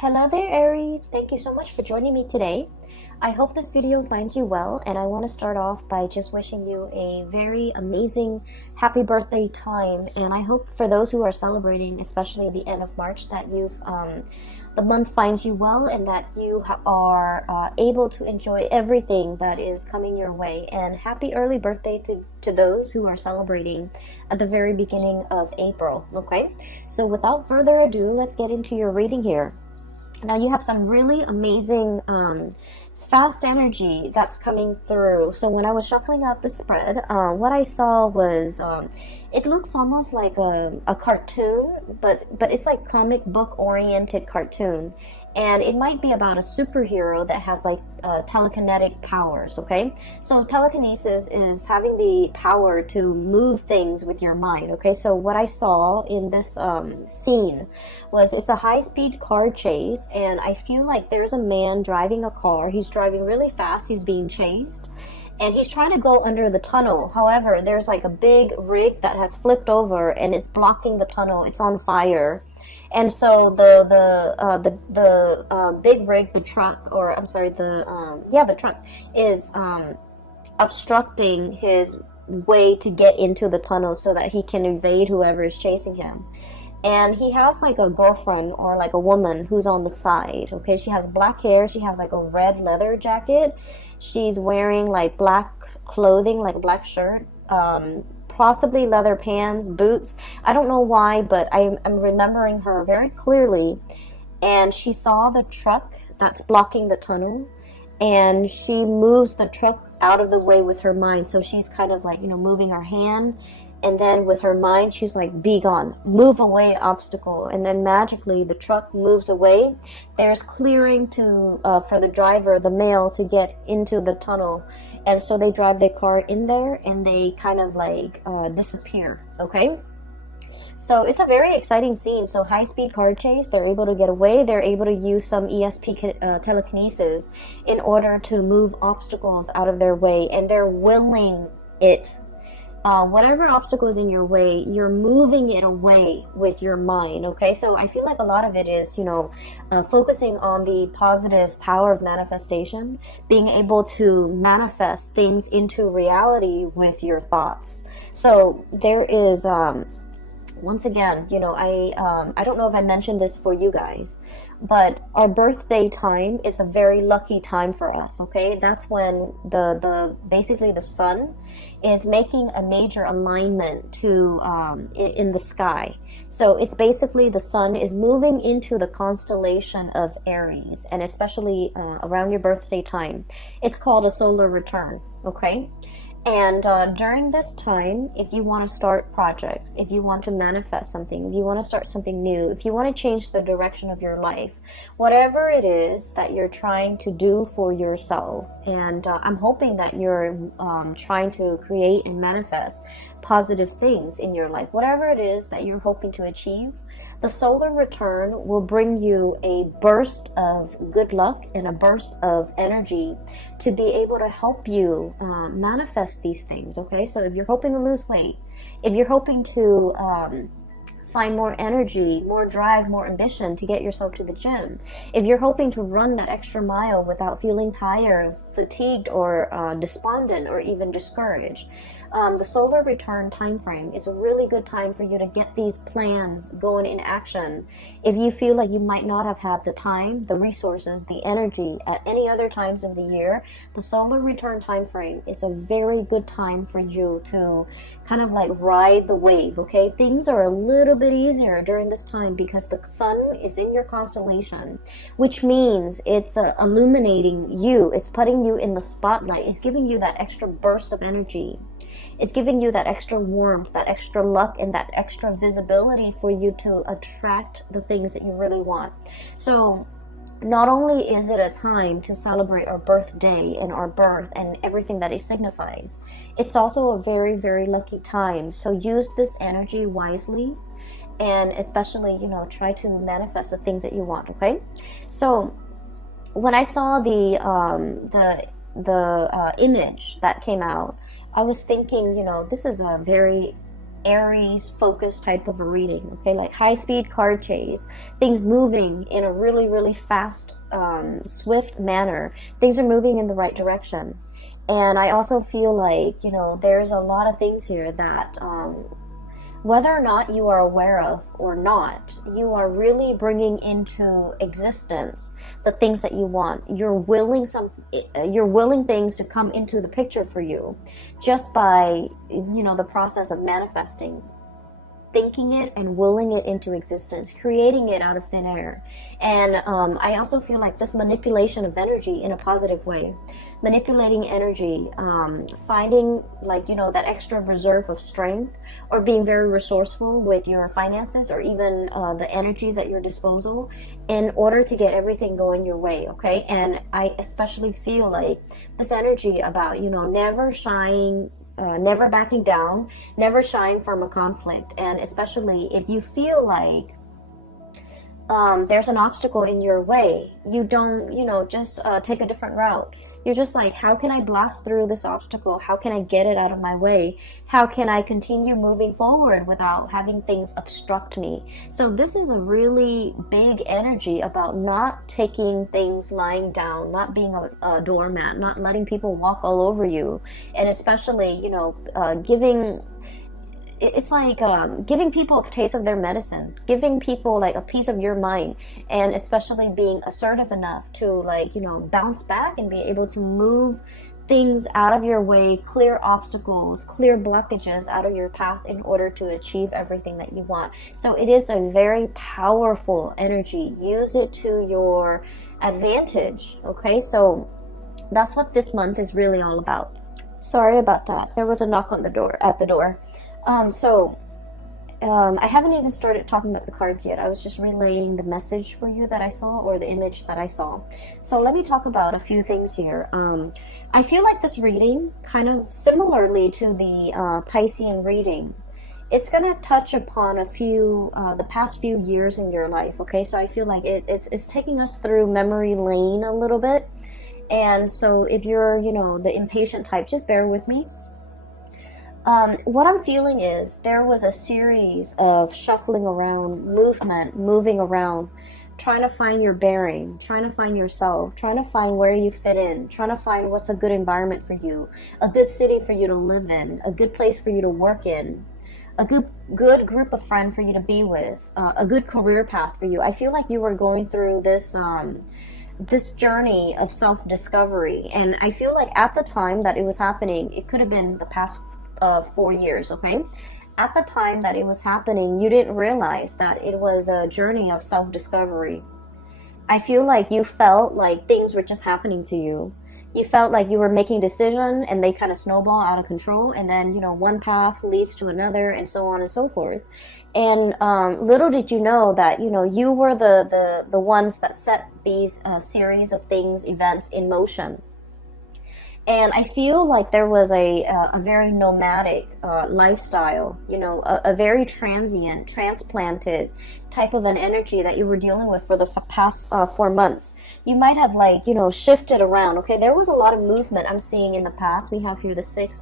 Hello there, Aries. Thank you so much for joining me today. I hope this video finds you well, and I want to start off by just wishing you a very amazing happy birthday time. And I hope for those who are celebrating, especially the end of March, that the month finds you well and that you are able to enjoy everything that is coming your way. And happy early birthday to those who are celebrating at the very beginning of April. Okay, so without further ado, let's get into your reading here. Now you have some really amazing fast energy that's coming through. So when I was shuffling out the spread, what I saw was it looks almost like a cartoon, but it's like comic book oriented cartoon, and it might be about a superhero that has like telekinetic powers. Okay, so telekinesis is having the power to move things with your mind. Okay, so what I saw in this scene was it's a high-speed car chase, and I feel like there's a man driving a car. He's driving really fast. He's being chased, and he's trying to go under the tunnel. However, there's like a big rig that has flipped over and it's blocking the tunnel. It's on fire. And so the big rig, the truck, or I'm sorry, the truck is obstructing his way to get into the tunnel so that he can evade whoever is chasing him. And he has like a girlfriend or like a woman who's on the side. Okay, she has black hair. She has like a red leather jacket. She's wearing like black clothing, like a black shirt, possibly leather pants, boots. I don't know why, but I'm remembering her very clearly. And she saw the truck that's blocking the tunnel, and she moves the truck out of the way with her mind. So she's kind of like, moving her hand, and then with her mind she's like, be gone, move away, obstacle. And then magically the truck moves away. There's clearing to for the driver, the male, to get into the tunnel. And so they drive their car in there and they kind of like disappear. Okay, so it's a very exciting scene. So high-speed car chase, they're able to get away. They're able to use some ESP telekinesis in order to move obstacles out of their way, and they're willing it. Whatever obstacle is in your way, you're moving it away with your mind. Okay, so I feel like a lot of it is, focusing on the positive power of manifestation, being able to manifest things into reality with your thoughts. So there is once again, I don't know if I mentioned this for you guys, but our birthday time is a very lucky time for us. Okay, that's when basically the sun is making a major alignment to in the sky. So it's basically the sun is moving into the constellation of Aries, and especially around your birthday time, it's called a solar return. Okay. And during this time, if you want to start projects, if you want to manifest something, if you want to start something new, if you want to change the direction of your life, whatever it is that you're trying to do for yourself, and I'm hoping that you're trying to create and manifest positive things in your life, whatever it is that you're hoping to achieve, the solar return will bring you a burst of good luck and a burst of energy to be able to help you manifest these things. Okay, so if you're hoping to lose weight, if you're hoping to find more energy, more drive, more ambition to get yourself to the gym, if you're hoping to run that extra mile without feeling tired, fatigued, or despondent, or even discouraged, the solar return time frame is a really good time for you to get these plans going in action. If you feel like you might not have had the time, the resources, the energy at any other times of the year, the solar return time frame is a very good time for you to kind of like ride the wave. Okay, things are a little bit easier during this time because the sun is in your constellation, which means it's illuminating you, it's putting you in the spotlight, it's giving you that extra burst of energy. It's giving you that extra warmth, that extra luck, and that extra visibility for you to attract the things that you really want. So not only is it a time to celebrate our birthday and our birth and everything that it signifies, it's also a very, very lucky time. So use this energy wisely, and especially, try to manifest the things that you want. Okay, so when I saw the image that came out, I was thinking, this is a very Aries focused type of a reading, okay? Like high speed car chase, things moving in a really, really fast, swift manner. Things are moving in the right direction. And I also feel like, you know, there's a lot of things here that, whether or not you are aware of or not, you are really bringing into existence the things that you want. You're willing things to come into the picture for you just by, you know, the process of manifesting, thinking it and willing it into existence, creating it out of thin air. And I also feel like this manipulation of energy in a positive way, manipulating energy, finding, like, you know, that extra reserve of strength, or being very resourceful with your finances, or even the energies at your disposal, in order to get everything going your way, okay? And I especially feel like this energy about, you know, never shying, never backing down, never shying from a conflict. And especially if you feel like there's an obstacle in your way, you don't, you know, just take a different route. You're just like, how can I blast through this obstacle? How can I get it out of my way? How can I continue moving forward without having things obstruct me? So this is a really big energy about not taking things lying down, not being a doormat, not letting people walk all over you. And especially, you know, it's like giving people a taste of their medicine, giving people like a piece of your mind, and especially being assertive enough to, like, you know, bounce back and be able to move things out of your way, clear obstacles, clear blockages out of your path in order to achieve everything that you want. So it is a very powerful energy. Use it to your advantage, okay? So that's what this month is really all about. Sorry about that. There was a knock on the door, at the door. I haven't even started talking about the cards yet. I was just relaying the message for you that I saw, or the image that I saw. So let me talk about a few things here. I feel like this reading, kind of similarly to the Piscean reading, it's going to touch upon a few, the past few years in your life, okay? So I feel like it's taking us through memory lane a little bit. And so if you're, you know, the impatient type, just bear with me. What I'm feeling is there was a series of shuffling around, moving around, trying to find your bearing, trying to find yourself, trying to find where you fit in, trying to find what's a good environment for you, a good city for you to live in, a good place for you to work in, a good group of friends for you to be with, a good career path for you. I feel like you were going through this this journey of self-discovery, and I feel like at the time that it was happening, it could have been the past 4 years, okay? At the time that it was happening, you didn't realize that it was a journey of self-discovery. I feel like you felt like things were just happening to you. You felt like you were making decisions and they kind of snowball out of control, and then, you know, one path leads to another, and so on and so forth. And little did you know that, you know, you were the ones that set these series of things, events in motion. And I feel like there was a very nomadic lifestyle, you know, a very transient, transplanted type of an energy that you were dealing with for the past 4 months. You might have, like, you know, shifted around. Okay, there was a lot of movement I'm seeing in the past. We have here the Six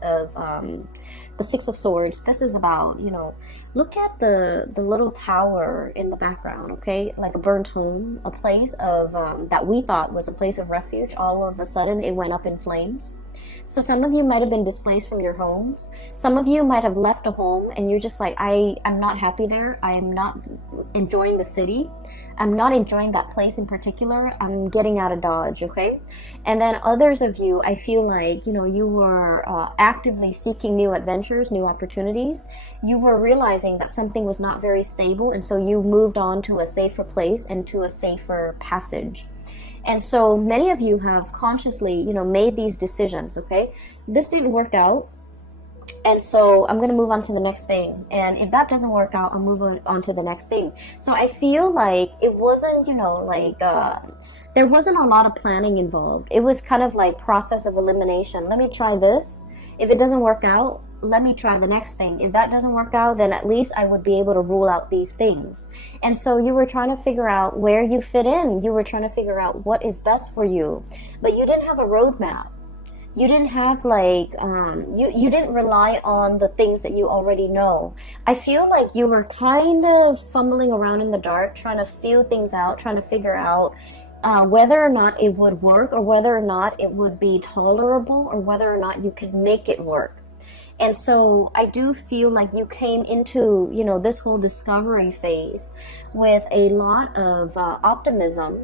of Swords. This is about, you know, look at the little tower in the background, okay? Like a burnt home, a place of, that we thought was a place of refuge. All of a sudden, it went up in flames. So some of you might have been displaced from your homes. Some of you might have left a home and you're just like, I'm not happy there. I am not enjoying the city. I'm not enjoying that place in particular. I'm getting out of Dodge, okay? And then others of you, I feel like, you know, you were actively seeking new adventures, new opportunities. You were realizing that something was not very stable, and so you moved on to a safer place and to a safer passage. And so many of you have consciously, you know, made these decisions, okay? This didn't work out, and so I'm going to move on to the next thing. And if that doesn't work out, I'll move on to the next thing. So I feel like it wasn't, you know, like, there wasn't a lot of planning involved. It was kind of like process of elimination. Let me try this. If it doesn't work out, let me try the next thing. If that doesn't work out, then at least I would be able to rule out these things. And so you were trying to figure out where you fit in. You were trying to figure out what is best for you. But you didn't have a roadmap. You didn't have like you didn't rely on the things that you already know. I feel like you were kind of fumbling around in the dark, trying to feel things out, trying to figure out whether or not it would work, or whether or not it would be tolerable, or whether or not you could make it work. And so I do feel like you came into, you know, this whole discovery phase with a lot of optimism,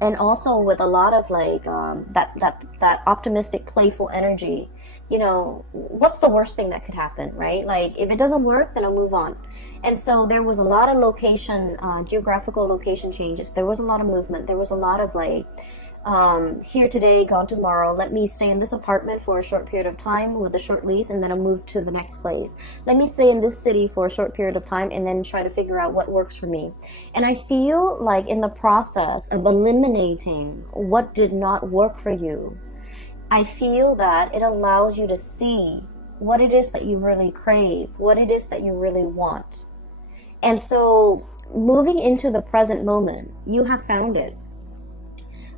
and also with a lot of like that optimistic, playful energy. You know, what's the worst thing that could happen, right? Like, if it doesn't work, then I'll move on. And so there was a lot of location, geographical location changes. There was a lot of movement. There was a lot of like, here today, gone tomorrow. Let me stay in this apartment for a short period of time with a short lease, and then I'll move to the next place. Let me stay in this city for a short period of time, and then try to figure out what works for me. And I feel like in the process of eliminating what did not work for you, I feel that it allows you to see what it is that you really crave, what it is that you really want. And so moving into the present moment, you have found it.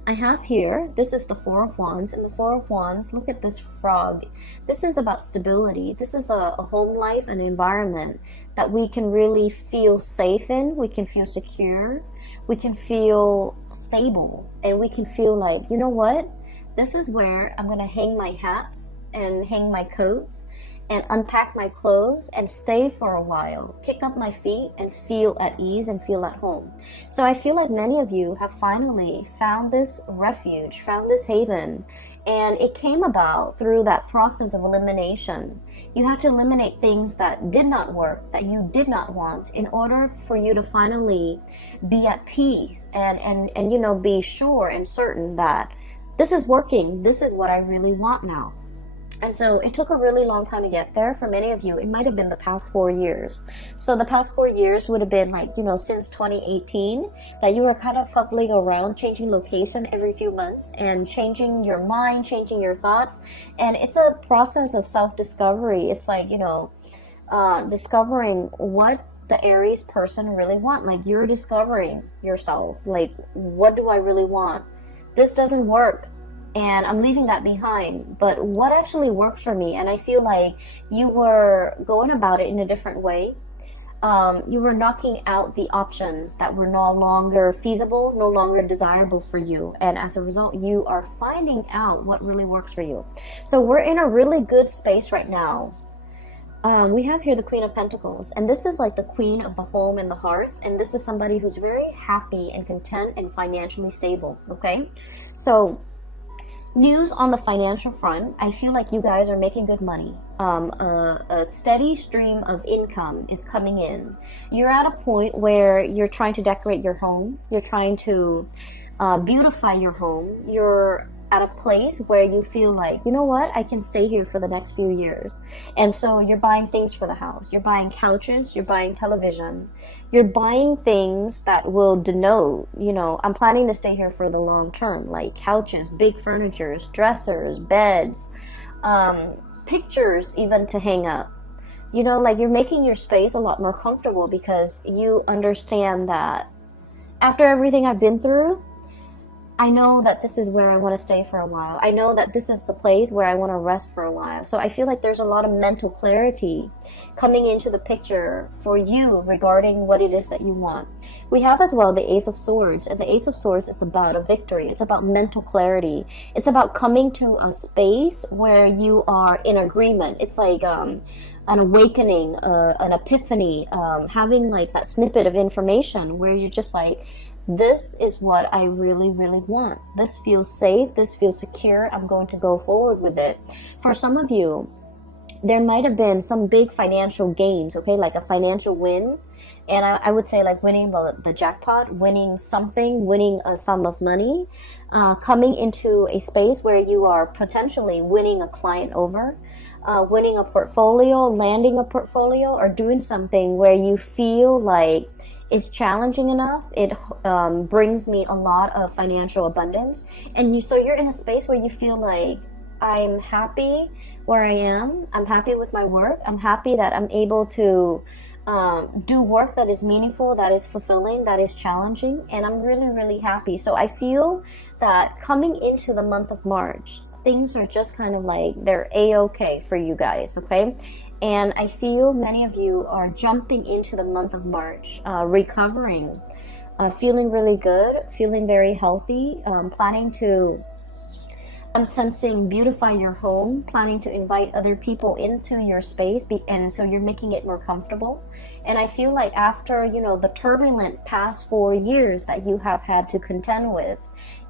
I have here, this is the Four of Wands, and the Four of Wands, look at this frog. This is about stability. This is a home life, an environment that we can really feel safe in, we can feel secure, we can feel stable, and we can feel like, you know what? This is where I'm going to hang my hats and hang my coats and unpack my clothes and stay for a while, kick up my feet and feel at ease and feel at home. So I feel like many of you have finally found this refuge, found this haven, and it came about through that process of elimination. You had to eliminate things that did not work, that you did not want, in order for you to finally be at peace and you know, be sure and certain that this is working, this is what I really want now. And so it took a really long time to get there. For many of you, it might have been the past 4 years. So the past 4 years would have been like, you know, since 2018, that you were kind of fumbling around, changing location every few months and changing your mind, changing your thoughts. And it's a process of self-discovery. It's like, you know, discovering what the Aries person really want. Like, you're discovering yourself. Like, what do I really want? This doesn't work, and I'm leaving that behind, but what actually works for me? And I feel like you were going about it in a different way. You were knocking out the options that were no longer feasible, no longer desirable for you, and as a result, you are finding out what really works for you. So we're in a really good space right now. We have here the Queen of Pentacles, and this is like the queen of the home and the hearth, and this is somebody who's very happy and content and financially stable, okay? So news on the financial front, I feel like you guys are making good money. A steady stream of income is coming in. You're at a point where you're trying to decorate your home. You're trying to beautify your home. You're at a place where you feel like, you know what, I can stay here for the next few years. And so you're buying things for the house. You're buying couches, you're buying television. You're buying things that will denote, you know, I'm planning to stay here for the long term, like couches, big furnitures, dressers, beds, pictures even to hang up. You know, like, you're making your space a lot more comfortable because you understand that after everything I've been through, I know that this is where I want to stay for a while. I know that this is the place where I want to rest for a while. So I feel like there's a lot of mental clarity coming into the picture for you regarding what it is that you want. We have as well the Ace of Swords, and the Ace of Swords is about a victory. It's about mental clarity. It's about coming to a space where you are in agreement. It's like an awakening, an epiphany, having like that snippet of information where you're just like, this is what I really, really want. This feels safe. This feels secure. I'm going to go forward with it. For some of you, there might have been some big financial gains, okay, like a financial win. And I would say like winning the jackpot, winning something, winning a sum of money, coming into a space where you are potentially winning a client over, winning a portfolio, landing a portfolio, or doing something where you feel like is challenging enough. It brings me a lot of financial abundance, and so you're in a space where you feel like, I'm happy where I am. I'm happy with my work. I'm happy that I'm able to do work that is meaningful, that is fulfilling, that is challenging, and I'm really, really happy. So I feel that coming into the month of March, things are just kind of like, they're a-okay for you guys, okay? And I feel many of you are jumping into the month of March, recovering, feeling really good, feeling very healthy, planning to, I'm sensing, beautify your home, planning to invite other people into your space, and so you're making it more comfortable. And I feel like after, you know, the turbulent past 4 years that you have had to contend with,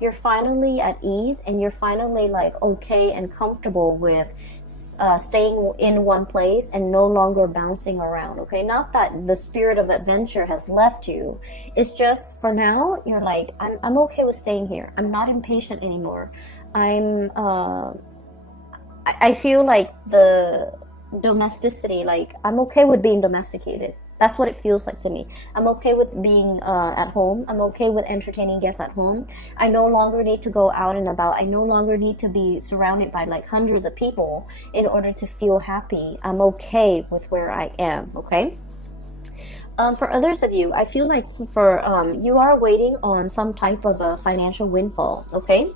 you're finally at ease, and you're finally like okay and comfortable with staying in one place and no longer bouncing around, okay? Not that the spirit of adventure has left you. It's just for now, you're like, I'm okay with staying here. I'm not impatient anymore. I feel like the domesticity, like I'm okay with being domesticated. That's what it feels like to me. I'm okay with being at home. I'm okay with entertaining guests at home. I no longer need to go out and about. I no longer need to be surrounded by like hundreds of people in order to feel happy. I'm okay with where I am, okay? For others of you, I feel like you are waiting on some type of a financial windfall, okay?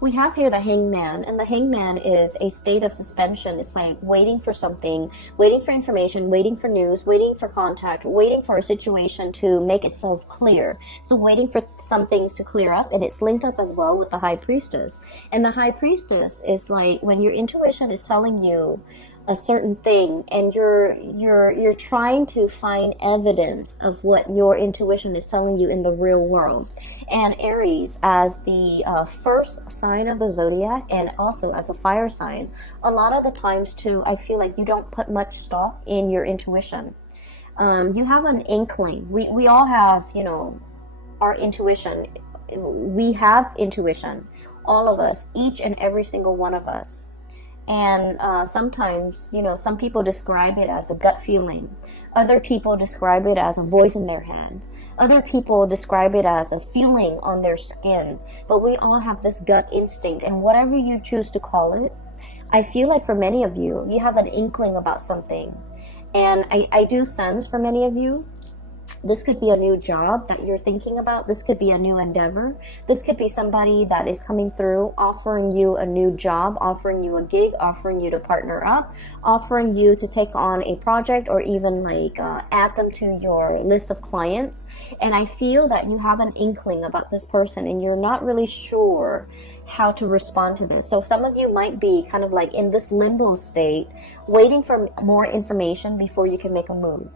We have here the hangman, and the hangman is a state of suspension. It's like waiting for something, waiting for information, waiting for news, waiting for contact, waiting for a situation to make itself clear. So waiting for some things to clear up, and it's linked up as well with the high priestess. And the high priestess is like when your intuition is telling you a certain thing, and you're trying to find evidence of what your intuition is telling you in the real world. And Aries, as the first sign of the zodiac, and also as a fire sign, a lot of the times too, I feel like you don't put much stock in your intuition. You have an inkling. We all have, you know, our intuition. We have intuition, all of us, each and every single one of us. And sometimes, you know, some people describe it as a gut feeling. Other people describe it as a voice in their hand. Other people describe it as a feeling on their skin. But we all have this gut instinct, and whatever you choose to call it, I feel like for many of you, you have an inkling about something. And I do sense for many of you, this could be a new job that you're thinking about. This could be a new endeavor. This could be somebody that is coming through, offering you a new job, offering you a gig, offering you to partner up, offering you to take on a project, or even like add them to your list of clients. And I feel that you have an inkling about this person, and you're not really sure how to respond to this. So some of you might be kind of like in this limbo state, waiting for more information before you can make a move.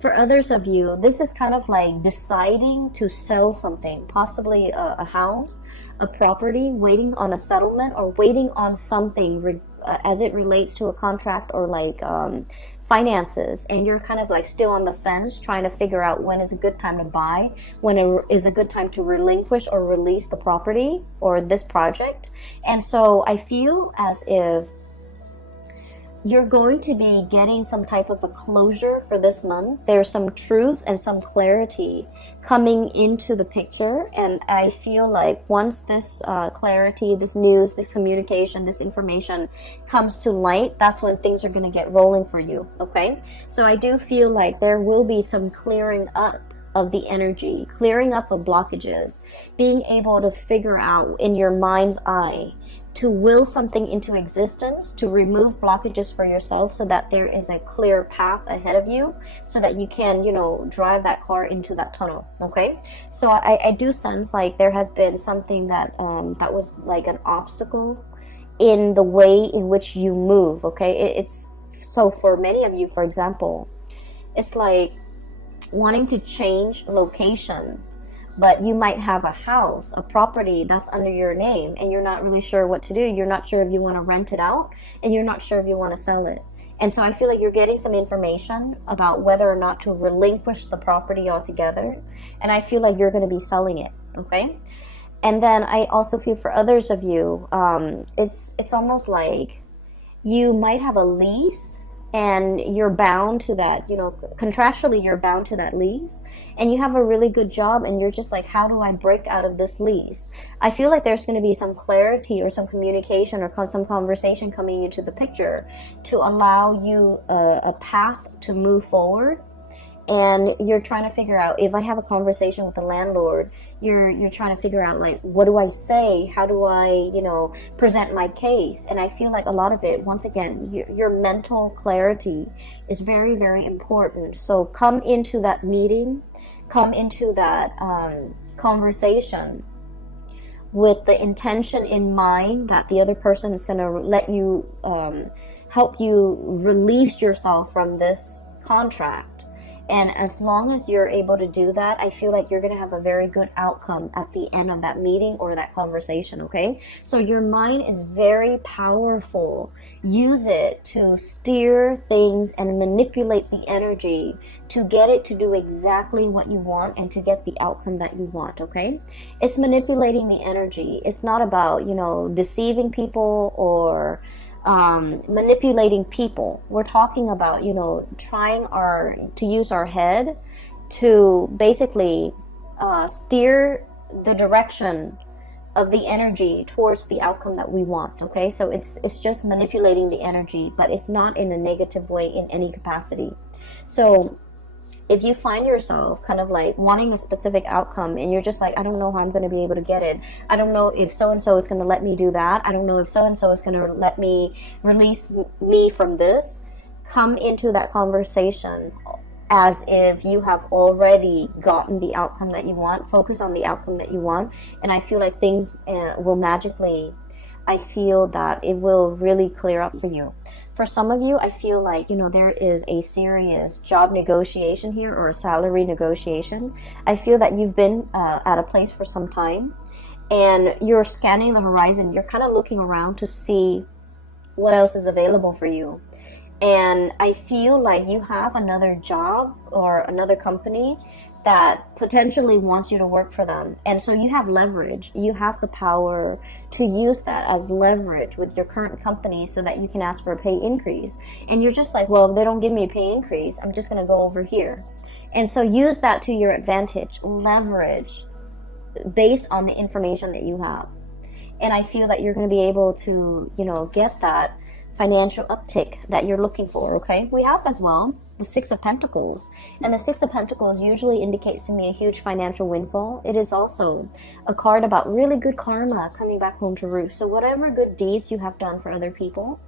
For others of you, this is kind of like deciding to sell something, possibly a house, a property, waiting on a settlement, or waiting on something as it relates to a contract, or like finances. And you're kind of like still on the fence, trying to figure out when is a good time to buy, when is a good time to relinquish or release the property or this project. And so I feel as if you're going to be getting some type of a closure for this month. There's some truth and some clarity coming into the picture. And I feel like once this clarity, this news, this communication, this information comes to light, that's when things are going to get rolling for you, okay? So I do feel like there will be some clearing up of the energy, clearing up of blockages, being able to figure out in your mind's eye to will something into existence, to remove blockages for yourself so that there is a clear path ahead of you, so that you can, you know, drive that car into that tunnel, okay? So I do sense like there has been something that that was like an obstacle in the way in which you move, okay? It's so for many of you, for example, it's like wanting to change location, but you might have a house, a property that's under your name, and you're not really sure what to do. You're not sure if you want to rent it out, and you're not sure if you want to sell it. And so I feel like you're getting some information about whether or not to relinquish the property altogether. And I feel like you're going to be selling it, okay? And then I also feel for others of you, it's almost like you might have a lease, and you're bound to that, you know, contractually you're bound to that lease, and you have a really good job, and you're just like, how do I break out of this lease? I feel like there's going to be some clarity or some communication or some conversation coming into the picture to allow you a path to move forward. and you're trying to figure out, if I have a conversation with the landlord, you're trying to figure out, like, what do I say? How do I, you know, present my case? And I feel like a lot of it, once again, your mental clarity is very, very important. So come into that meeting, come into that conversation with the intention in mind that the other person is going to let you, help you release yourself from this contract. And as long as you're able to do that, I feel like you're going to have a very good outcome at the end of that meeting or that conversation, okay? So your mind is very powerful. Use it to steer things and manipulate the energy to get it to do exactly what you want and to get the outcome that you want, okay? It's manipulating the energy. It's not about, you know, deceiving people or manipulating people. We're talking about, you know, trying to use our head to basically steer the direction of the energy towards the outcome that we want, okay? So it's just manipulating the energy, but it's not in a negative way in any capacity. So if you find yourself kind of like wanting a specific outcome and you're just like, I don't know how I'm going to be able to get it. I don't know if so-and-so is going to let me do that. I don't know if so-and-so is going to let me release me from this. Come into that conversation as if you have already gotten the outcome that you want. Focus on the outcome that you want. And I feel like things will magically, I feel that it will really clear up for you. For some of you, I feel like, you know, there is a serious job negotiation here or a salary negotiation. I feel that you've been at a place for some time and you're scanning the horizon. You're kind of looking around to see what else is available for you. And I feel like you have another job or another company that potentially wants you to work for them. And so you have leverage. You have the power to use that as leverage with your current company so that you can ask for a pay increase. And you're just like, well, if they don't give me a pay increase, I'm just going to go over here. And so use that to your advantage. Leverage based on the information that you have. And I feel that you're going to be able to, you know, get that financial uptick that you're looking for, okay? We have as well the Six of Pentacles. And the Six of Pentacles usually indicates to me a huge financial windfall. It is also a card about really good karma coming back home to roost. So whatever good deeds you have done for other people,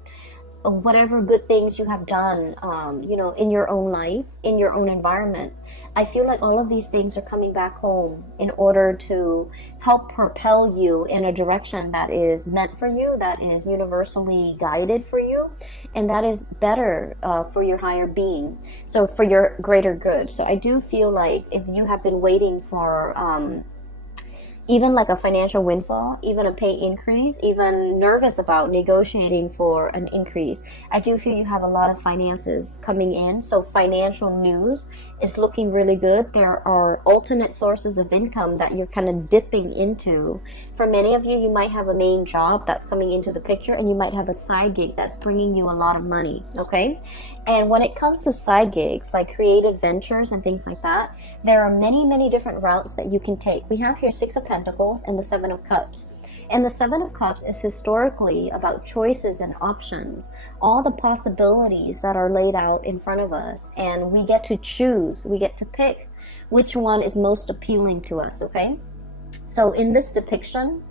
whatever good things you have done, you know, in your own life, in your own environment, I feel like all of these things are coming back home in order to help propel you in a direction that is meant for you, that is universally guided for you, and that is better for your higher being, so for your greater good. So I do feel like if you have been waiting for even like a financial windfall, even a pay increase, even nervous about negotiating for an increase, I do feel you have a lot of finances coming in. So financial news is looking really good. There are alternate sources of income that you're kind of dipping into. For many of you, you might have a main job that's coming into the picture, and you might have a side gig that's bringing you a lot of money, okay? And when it comes to side gigs, like creative ventures and things like that, there are many, many different routes that you can take. We have here Six of Pentacles and the Seven of Cups. And the Seven of Cups is historically about choices and options, all the possibilities that are laid out in front of us. And we get to choose, we get to pick which one is most appealing to us, okay? So in this depiction,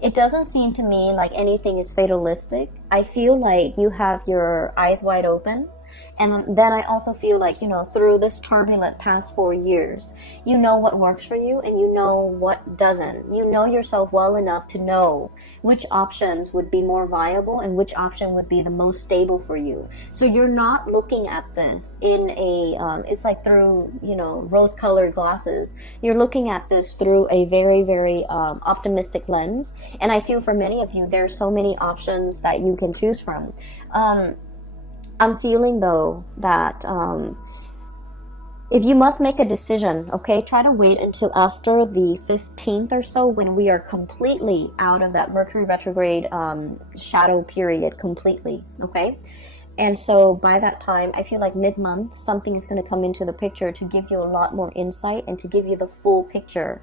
it doesn't seem to me like anything is fatalistic. I feel like you have your eyes wide open. And then I also feel like, you know, through this turbulent past 4 years, you know what works for you and you know what doesn't. You know yourself well enough to know which options would be more viable and which option would be the most stable for you. So you're not looking at this in a, it's like through, you know, rose-colored glasses. You're looking at this through a very, very optimistic lens. And I feel for many of you, there are so many options that you can choose from. I'm feeling though that if you must make a decision, okay, try to wait until after the 15th or so, when we are completely out of that Mercury retrograde shadow period completely, okay? And so by that time, I feel like mid-month, something is going to come into the picture to give you a lot more insight and to give you the full picture.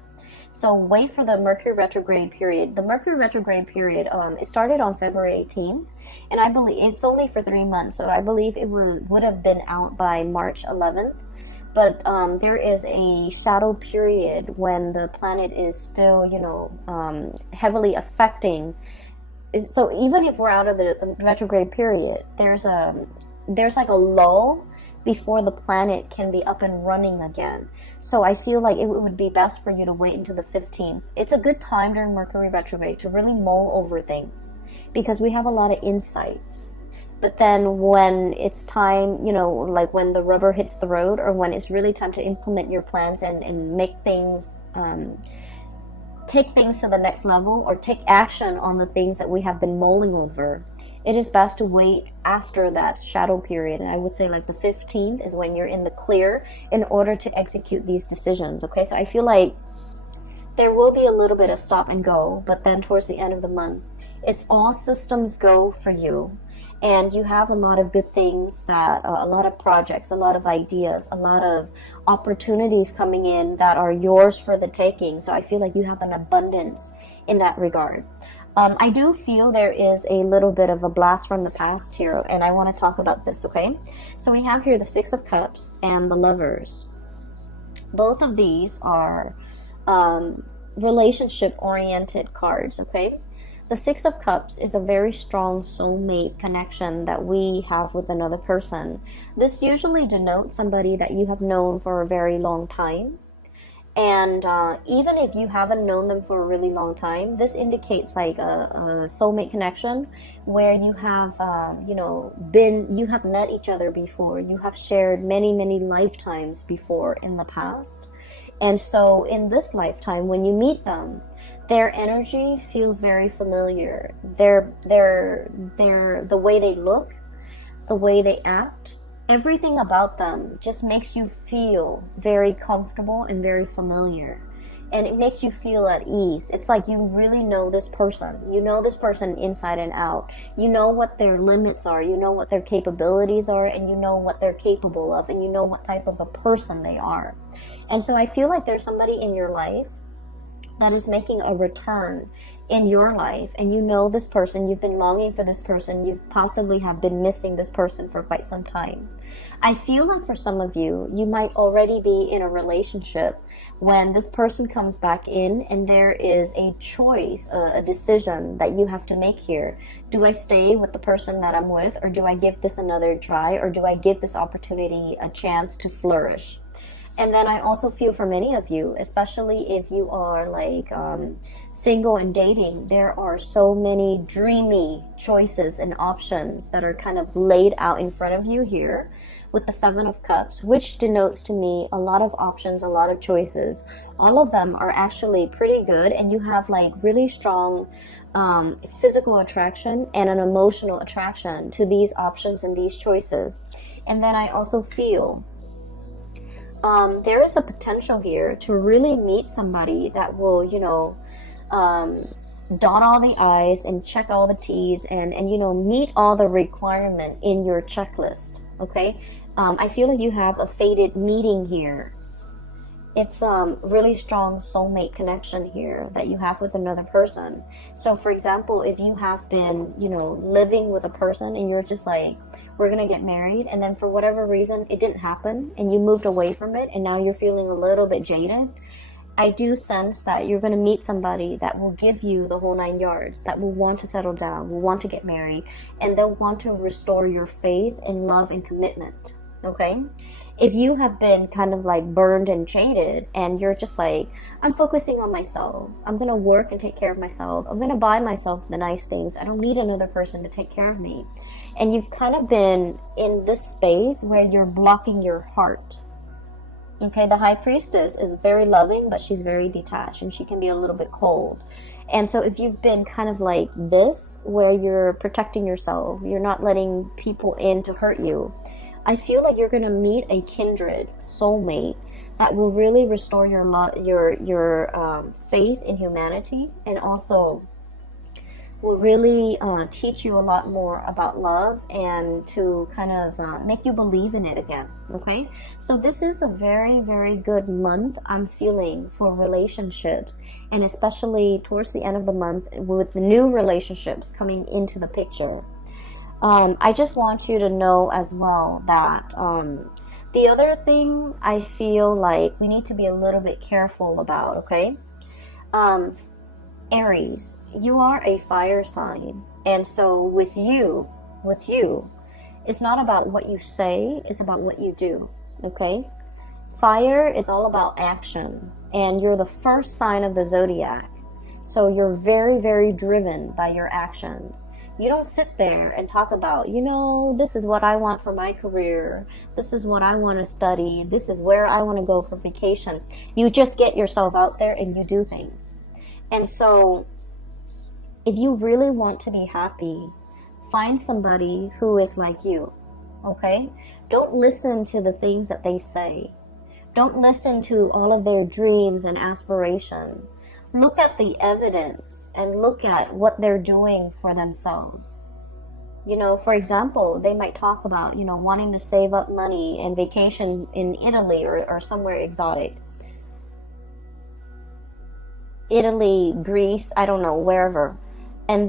So wait for the Mercury retrograde period. The Mercury retrograde period, it started on February 18th, and I believe it's only for 3 months. So I believe it would have been out by March 11th. but there is a shadow period when the planet is still, you know, heavily affecting. So even if we're out of the retrograde period, there's like a lull before the planet can be up and running again. So I feel like it would be best for you to wait until the 15th. It's a good time during Mercury retrograde to really mull over things, because we have a lot of insights. But then when it's time, you know, like when the rubber hits the road, or when it's really time to implement your plans and make things, take things to the next level, or take action on the things that we have been mulling over, it is best to wait after that shadow period. And I would say like the 15th is when you're in the clear in order to execute these decisions. Okay, so I feel like there will be a little bit of stop and go, but then towards the end of the month, it's all systems go for you. And you have a lot of good things, that a lot of projects, a lot of ideas, a lot of opportunities coming in that are yours for the taking. So I feel like you have an abundance in that regard. I do feel there is a little bit of a blast from the past here, and I want to talk about this, okay? So we have here the Six of Cups and the Lovers. Both of these are relationship-oriented cards, okay? The Six of Cups is a very strong soulmate connection that we have with another person. This usually denotes somebody that you have known for a very long time. And even if you haven't known them for a really long time, this indicates like a soulmate connection where you have, you have met each other before. You have shared many, many lifetimes before in the past. And so in this lifetime, when you meet them, their energy feels very familiar. The way they look, the way they act, everything about them just makes you feel very comfortable and very familiar. And it makes you feel at ease. It's like you really know this person. You know this person inside and out. You know what their limits are. You know what their capabilities are. And you know what they're capable of. And you know what type of a person they are. And so I feel like there's somebody in your life that is making a return in your life, and you know this person, you've been longing for this person, you possibly have been missing this person for quite some time. I feel like for some of you, you might already be in a relationship when this person comes back in, and there is a choice, a decision that you have to make here. Do I stay with the person that I'm with, or do I give this another try, or do I give this opportunity a chance to flourish? And then I also feel for many of you, especially if you are like single and dating, there are so many dreamy choices and options that are kind of laid out in front of you here with the Seven of Cups, which denotes to me a lot of options, a lot of choices. All of them are actually pretty good, and you have like really strong physical attraction and an emotional attraction to these options and these choices. And then I also feel there is a potential here to really meet somebody that will, dot all the I's and check all the T's and meet all the requirement in your checklist. Okay. I feel like you have a fated meeting here. It's really strong soulmate connection here that you have with another person. So for example, if you have been, living with a person and you're just like, we're gonna get married, and then for whatever reason it didn't happen and you moved away from it, and now you're feeling a little bit jaded, I do sense that you're gonna meet somebody that will give you the whole 9 yards, that will want to settle down, will want to get married, and they'll want to restore your faith in love and commitment. Okay? If you have been kind of like burned and jaded, and you're just like, I'm focusing on myself, I'm gonna work and take care of myself, I'm gonna buy myself the nice things, I don't need another person to take care of me, and you've kind of been in this space where you're blocking your heart. Okay, the High Priestess is very loving, but she's very detached, and she can be a little bit cold. And so if you've been kind of like this, where you're protecting yourself, you're not letting people in to hurt you, I feel like you're going to meet a kindred soulmate that will really restore your faith in humanity, and also will really teach you a lot more about love, and to kind of make you believe in it again. Okay, so this is a very, very good month I'm feeling for relationships, and especially towards the end of the month with the new relationships coming into the picture. I just want you to know as well that The other thing I feel like we need to be a little bit careful about, okay? Um, Aries, you are a fire sign. And so with you, it's not about what you say, it's about what you do, okay? Fire is all about action, and you're the first sign of the zodiac. So you're very, very driven by your actions. You don't sit there and talk about, this is what I want for my career. This is what I want to study. This is where I want to go for vacation. You just get yourself out there and you do things. And so if you really want to be happy, find somebody who is like you, okay? Don't listen to the things that they say. Don't listen to all of their dreams and aspirations. Look at the evidence and look at what they're doing for themselves. For example, they might talk about, wanting to save up money and vacation in Italy or somewhere exotic. Italy, Greece, I don't know, wherever. And